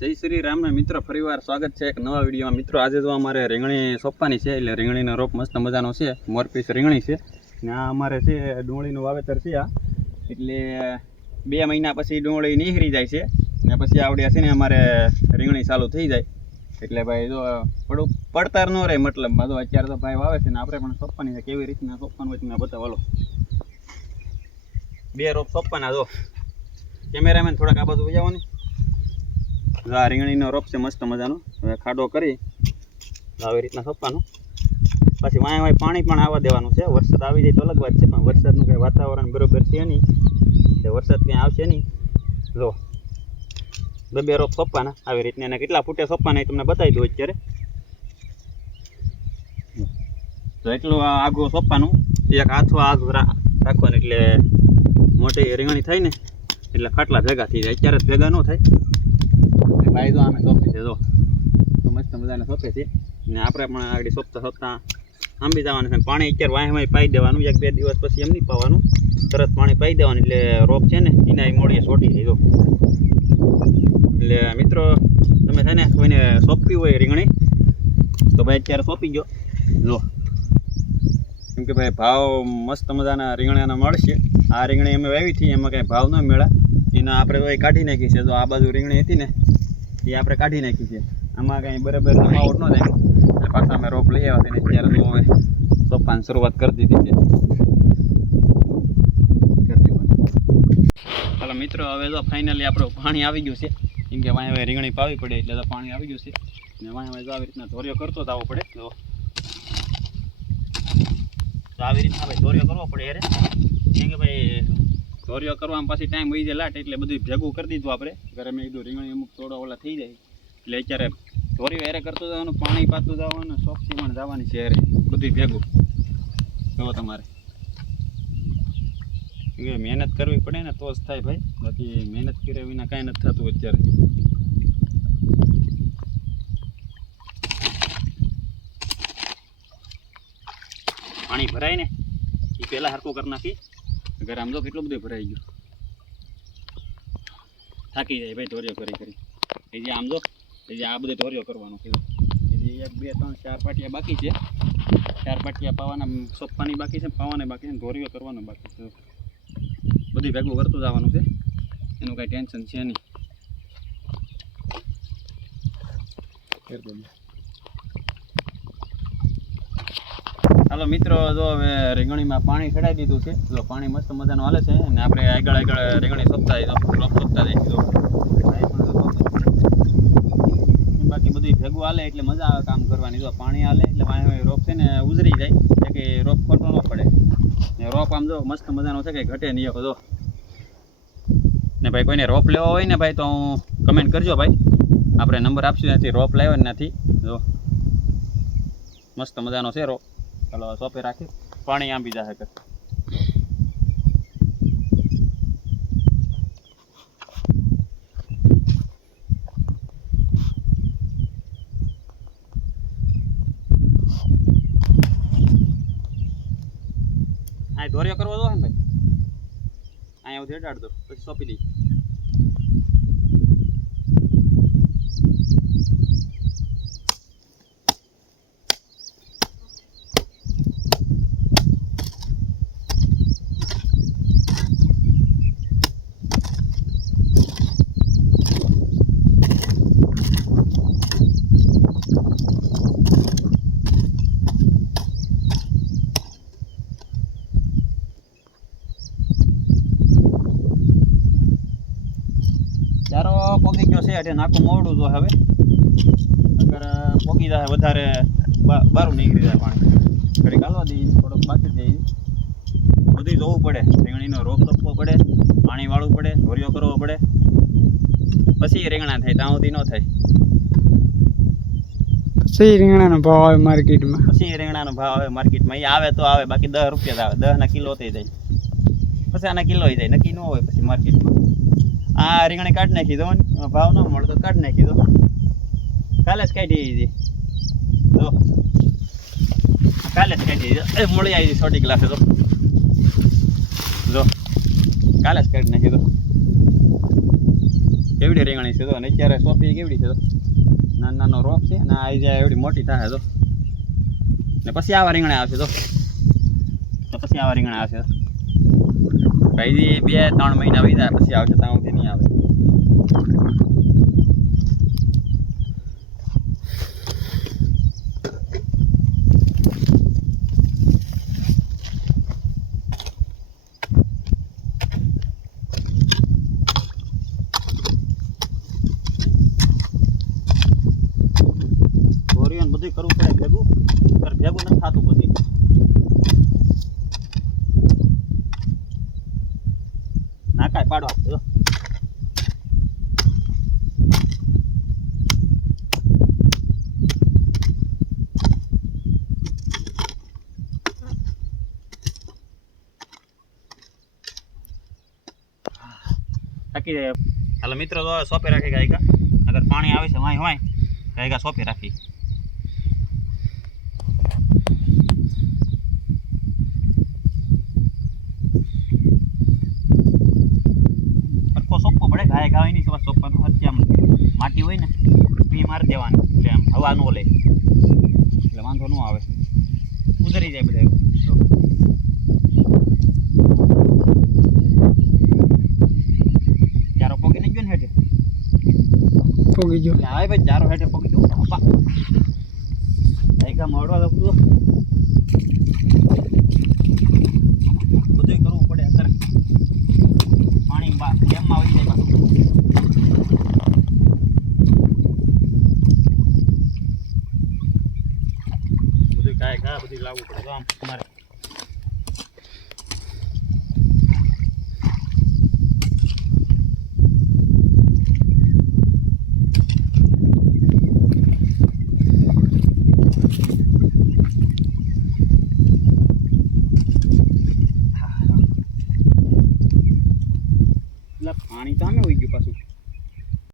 જય શ્રી રામના મિત્રો, ફરીવાર સ્વાગત છે એક નવા વિડીયોમાં. મિત્રો, આજે તો અમારે રીંગણી સોંપવાની છે, એટલે રીંગણીનો રોપ મસ્ત મજાનો છે. મોરપીસ રીંગણી છે. ને આ અમારે છે, ડુંગળીનું વાવેતર છે આ. એટલે બે મહિના પછી ડુંગળી નીકળી જાય છે. ને પછી આવડ્યા છે ને અમારે રીંગણી ચાલુ થઈ જાય. એટલે ભાઈ જો થોડુંક પડતર ન રહે, મતલબ બધો અત્યારે તો ભાઈ વાવે છે ને આપણે પણ સોંપવાની છે. કેવી રીતના સોંપવાનું હોય તમે બતાવો બે રોપ સોંપવાના જો. કેમેરામેન થોડાક આ બાજુ વજાવો ને. જો આ રીંગણીનો રોપ છે, મસ્ત મજાનો. હવે ખાડો કરી આવી રીતના સોંપવાનું. પછી વાંય વાંય પાણી પણ આવવા દેવાનું છે. વરસાદ આવી જાય તો અલગ વાત છે, પણ વરસાદનું કંઈ વાતાવરણ બરોબર છે નહીં. એટલે વરસાદ કંઈ આવશે નહીં. જો બે બે રોપ સોંપવાના. આવી રીતના એને કેટલા ફૂટે સોંપવાના એ તમને બતાવી દઉં અત્યારે. તો એટલું આગું સોંપવાનું. એક હાથો હાથ રાખવાનું, એટલે મોટી રીંગણી થાય ને એટલે ખાટલા ભેગા થઈ જાય. અત્યારે જ ભેગા ન થાય. ભાઈ જો આમે સોંપી છે, જો. તો મસ્ત મજાને સોંપે છે. ને આપણે પણ આગળ સોંપતા સોંપતા આંબી જવાનું છે પાણી અત્યારે વાંય પાઈ દેવાનું. એક બે દિવસ પછી એમ નહીં પાવાનું. તરત પાણી પાઈ દેવાનું. એટલે રોપ છે ને એના મોડીએ સોટી જાય, જો. એટલે મિત્રો, તમે છે ને કોઈને સોંપવી હોય રીંગણી, તો ભાઈ અત્યારે સોંપી ગયો. જો કેમ કે ભાઈ ભાવ મસ્ત મજાના રીંગણાના મળશે. આ રીંગણી અમે વાવી હતી એમાં કાંઈ ભાવ ન મળ્યા એના આપણે ભાઈ કાઢી નાખી છે. તો આ બાજુ રીંગણી હતી ને એ આપણે કાઢી નાખી છે. આમાં કાંઈ બરાબર જમાવટ ન થાય. એટલે પાછા અમે રોપ લઈ આવ્યા હતા ને ત્યારે તો હવે સોંપવાની શરૂઆત કરી દીધી છે. ચાલો મિત્રો, હવે તો ફાઇનલી આપણું પાણી આવી ગયું છે. કેમ કે વાંય રીંગણી પાવી પડે એટલે તો પાણી આવી ગયું છે. ને વાંય જો આવી રીતના ધોર્યો કરતો જ આવવો પડે. તો આવી રીતના ભાઈ ધોર્યો કરવો પડે યારે કેમ કે ભાઈ ધોર્યો કરવામાં પછી ટાઈમ વહી જાય લાટ, એટલે બધું ભેગું કરી દીધું આપણે ઘરે મેં કીધું, રીંગણી, અમુક થોડા ઓલા થઈ જાય. એટલે અત્યારે ધોરી યારે કરતું જવાનું પાણી પાતું જવાનું શોખથી પણ જવાની છે અરે બધું ભેગું. જો તમારે. મહેનત કરવી પડે ને, તો જ થાય ભાઈ. બાકી મહેનત કર્યા વિના કાંઈ નથી થતું અત્યારે. પાણી ભરાય ને એ પહેલાં હરકું કરી નાખી. અગર આમ તો કેટલું બધું ભરાઈ ગયું. થાકી જાય ભાઈ ધોર્યો કરી કરી. એ જે આમ જો, એ જે આ બધે ધોર્યો કરવાનો કીધું એ જે એક, બે, ત્રણ, ચાર પાટિયા બાકી છે. ચાર પાટિયા પાવાના સોપાની બાકી છે, પાવાના બાકી છે ધોર્યો કરવાનો બાકી છે. બધું ભેગું કરતું જવાનું છે. એનું કાંઈ ટેન્શન છે નહીં કરી દઉં. હાલો મિત્રો, જો રીંગણીમાં પાણી ચડાવી દીધું છે. જો પાણી મસ્ત મજાનું હાલે છે અને આપણે આગળ આગળ રીંગણી સોંપતા જઈશું. ક્રોપ સોંપતા જઈશું. જો જો. બાકી બધું ભેગું હાલે એટલે મજા આવે કામ કરવાની. જો પાણી હાલે એટલે પાણી રોપ છે ને ઉજરી જાય. એટલે કે રોપ ખોટો ન પડે. ને રોપ આમ જો મસ્ત મજાનો છે કે ઘટે નહીં જો. ને ભાઈ કોઈને રોપ લેવો હોય ને ભાઈ તો કમેન્ટ કરજો ભાઈ. આપણે નંબર આપશું નથી રોપ લાવ્યો નથી જો. મસ્ત મજાનો છે રોપ. ચાલો સોપે રાખી, પાણી આંબી જશે કે. આ ધોર્યો કરવો જો ને ભાઈ? અહીંયા સુધી અડાડ દો, પછી સોંપી દઈ ચારો પોગી ગયો છે એટલે નાખું મોડું તો હવે. અગર પોગી જાય વધારે બારું નીકળી જાય પાણી. ઘડી હાલવા દઈએ થોડોક બાકી થઈ બધું જોવું પડે. રીંગણીનો રોપ રોપવો પડે પાણી વાળવું પડે ધોરિયો કરવો પડે. પછી રીંગણા થાય ત્યાં સુધી ન થાય. પછી રીંગણાનો ભાવ આવે માર્કેટમાં? પછી રીંગણાનો ભાવ આવે માર્કેટમાં. એ આવે તો આવે બાકી દસ રૂપિયા આવે. દસના કિલો થઈ જાય. પછી આના કિલો જાય નક્કી ન હોય પછી માર્કેટમાં. આ રીંગણી કાઢી નાખી દો ને. ભાવ ન મળતો, કાઢ નાખી દો. કાલે જ કાઢી દીધી જો કાલે જ કાઢી દીધી એ મળી આવી છોટી ગ્લાસે તો. જો, કાલે જ કાઢી નાખી દો કેવડી રીંગણી છે તો? અને અત્યારે સોપી કેવડી છે તો? નાનો નાનો રોપ છે અને આ જાય એવડી મોટી થાય તો. ને પછી આવા રીંગણા આવશે તો. પછી આવા રીંગણા આવશે ભાઈ બે ત્રણ મહિના વહી જાય પછી આવશે ત્યાં સુધી નહીં આવે ધોરીઓને બધું કરવું પડે ભેગું નકર ભેગું નથી થતું પછી નાકાય પાડવા જો થાકી જાય હાલો મિત્રો તો સોંપે રાખી ગાયકા અગર પાણી આવે છે વાંય હોય ગાયકા સોંપે રાખી ગાય ગાય નહીં સવા સોપાનું હરખી માટી હોય ને એ મારી દેવાની. એટલે આમ હવા ન લે. એટલે વાંધો ન આવે. ઉતરી જાય બધા ચારો પોગી નહીં ગયો ને હેઠે? પોગી ગયો. એટલે આવે ભાઈ ચારો હેઠે પોગી ગયો. પપ્પા. ગાયકા મળવા તો બધું બધું કરવું પડે અત્યારે પાણી બા ડેમમાં આવી જાય પાછું બધું ગાય બધી લાવવું પડે. આમ તમારે